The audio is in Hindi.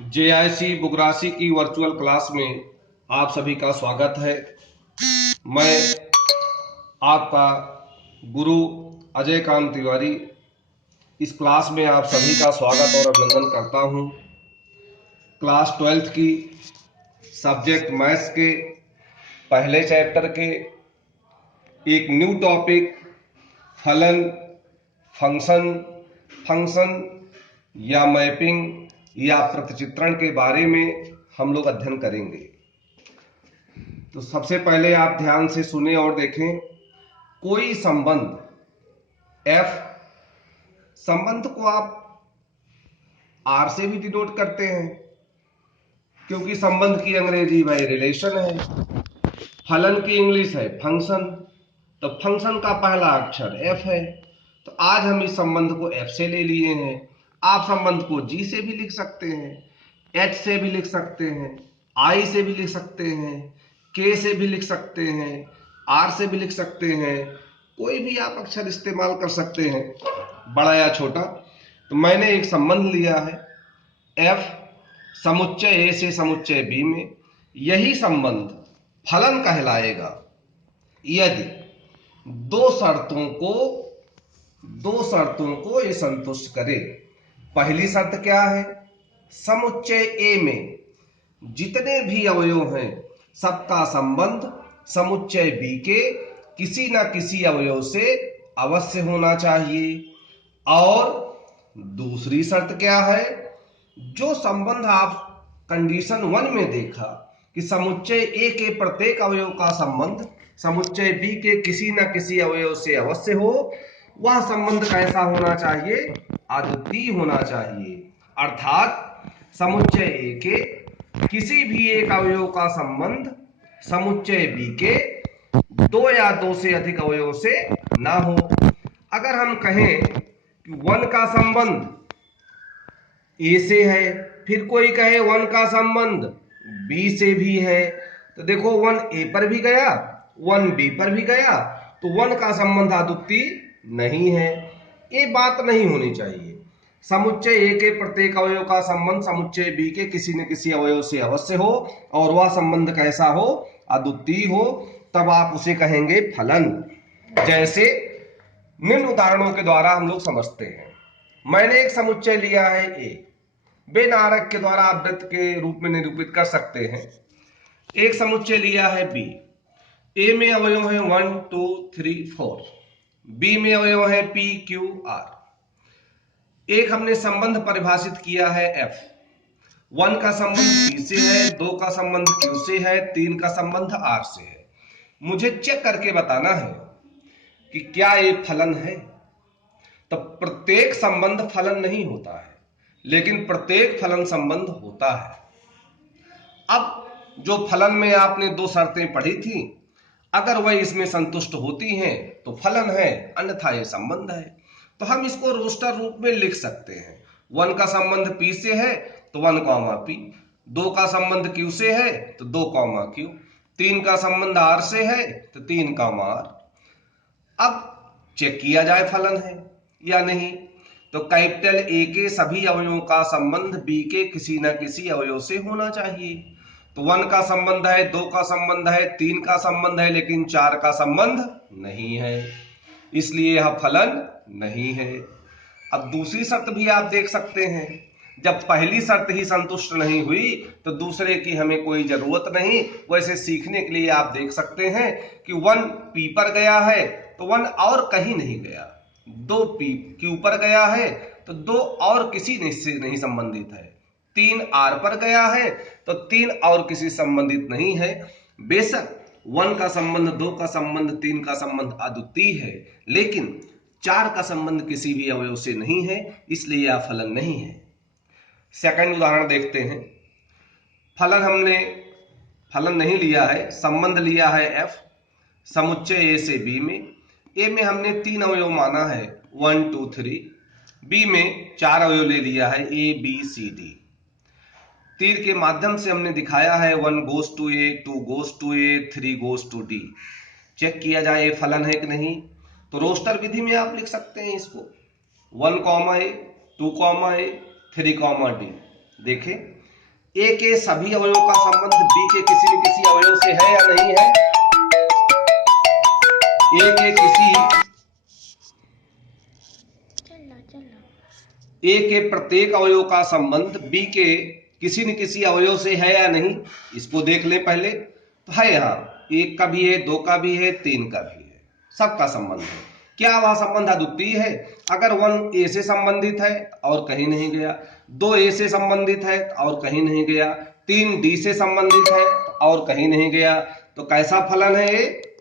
जेआईसी बुगरासी की वर्चुअल क्लास में आप सभी का स्वागत है। मैं आपका गुरु अजय कांत तिवारी इस क्लास में आप सभी का स्वागत और अभिनंदन करता हूं। क्लास 12th की सब्जेक्ट मैथ्स के पहले चैप्टर के एक न्यू टॉपिक फलन, फंक्शन, फंक्शन या मैपिंग या प्रतिचित्रण के बारे में हम लोग अध्ययन करेंगे। तो सबसे पहले आप ध्यान से सुने और देखें। कोई संबंध F, संबंध को आप R से भी डिनोट करते हैं क्योंकि संबंध की अंग्रेजी भाई रिलेशन है। फलन की इंग्लिश है फंक्शन, तो फंक्शन का पहला अक्षर F है। तो आज हम इस संबंध को F से ले लिए हैं। आप संबंध को G से भी लिख सकते हैं, H से भी लिख सकते हैं, I से भी लिख सकते हैं, K से भी लिख सकते हैं, R से भी लिख सकते हैं। कोई भी आप अक्षर इस्तेमाल कर सकते हैं, बड़ा या छोटा। तो मैंने एक संबंध लिया है F समुच्चय A से समुच्चय B में। यही संबंध फलन कहलाएगा यदि दो शर्तों को ये संतुष्ट करे। पहली शर्त क्या है? समुच्चय A में जितने भी अवयव हैं सबका संबंध समुच्चय B के किसी न किसी अवयव से अवश्य होना चाहिए। और दूसरी शर्त क्या है? जो संबंध आप कंडीशन 1 में देखा कि समुच्चय A के प्रत्येक अवयव का संबंध समुच्चय B के किसी न किसी अवयव से अवश्य हो, वह संबंध कैसा होना चाहिए? अद्वितीय होना चाहिए। अर्थात समुच्चय A के किसी भी एक अवयव का संबंध समुच्चय B के दो या दो से अधिक अवयव से ना हो। अगर हम कहें कि 1 का संबंध A से है, फिर कोई कहे 1 का संबंध B से भी है, तो देखो 1 A पर भी गया 1 B पर भी गया, तो 1 का संबंध अद्वितीय नहीं है। ये बात नहीं होनी चाहिए। समुच्चय A के प्रत्येक अवयव का संबंध समुच्चय B के किसी न किसी अवयव से अवश्य हो, और वह संबंध कैसा हो? अद्वितीय हो। तब आप उसे कहेंगे फलन। जैसे निम्न उदाहरणों के द्वारा हम लोग समझते हैं। मैंने एक समुच्चय लिया है A, बिन आरक के द्वारा आप वृत्त के रूप में निरूपित कर सकते हैं। एक समुच्चय लिया है B, A में अवयव है 1 2 3 4, B में अवयव है P Q R। एक हमने संबंध परिभाषित किया है F। 1 का संबंध P से है, 2 का संबंध Q से है, 3 का संबंध R से है। मुझे चेक करके बताना है कि क्या ये फलन है। तो प्रत्येक संबंध फलन नहीं होता है, लेकिन प्रत्येक फलन संबंध होता है। अब जो फलन में आपने दो शर्तें पढ़ी थी, अगर वह इसमें संतुष्ट होती हैं तो फलन है, अन्यथा ये संबंध है। तो हम इसको रोस्टर रूप में लिख सकते हैं। 1 का संबंध P से है तो 1, P, 2 का संबंध Q से है तो 2, Q, 3 का संबंध R से है तो 3, R। अब चेक किया जाए फलन है या नहीं। तो कैपिटल A के सभी अवयवों का संबंध B के किसी न किसी अवयव से होना चाहिए। तो 1 का संबंध है, 2 का संबंध है, 3 का संबंध है, लेकिन 4 का संबंध नहीं है, इसलिए यह फलन नहीं है। अब दूसरी शर्त भी आप देख सकते हैं। जब पहली शर्त ही संतुष्ट नहीं हुई तो दूसरे की हमें कोई जरूरत नहीं। वैसे सीखने के लिए आप देख सकते हैं कि 1 P पर गया है तो 1 और कहीं नहीं गया, 2 P Q पर गया है तो 2 और किसी से नहीं संबंधित है, 3 R पर गया है तो 3 और किसी संबंधित नहीं है। बेशक 1 का संबंध, 2 का संबंध, 3 का संबंध अद्वितीय है, लेकिन 4 का संबंध किसी भी अवयव से नहीं है, इसलिए यह फलन नहीं है। सेकंड उदाहरण देखते हैं। हमने फलन नहीं लिया है, संबंध लिया है F समुच्चय A से B में। A में हमने 3 अवयव माना है 1 2 3, B में 4 अवयव ले लिया है A B C D। तीर के माध्यम से हमने दिखाया है 1 goes to A, 2 goes to A, 3 goes to D। Check किया जाए ये फलन है कि नहीं। तो रोस्टर विधि में आप लिख सकते हैं इसको 1, A, 2, A, 3, D। देखें ए के सभी अवयवों का संबंध बी के किसी न किसी अवयव से है या नहीं है? ए के प्रत्येक अवयव का संबंध बी के किसी न किसी अवयव से है या नहीं, इसको देख लें पहले। तो है, यहाँ एक का भी है, दो का भी है, तीन का भी है, सबका संबंध है। क्या वह संबंध अद्वितीय है? अगर 1 ए से संबंधित है और कहीं नहीं गया, 2 ए से संबंधित है और कहीं नहीं गया, 3 डी से संबंधित है और कहीं नहीं गया, तो कैसा फलन है ये?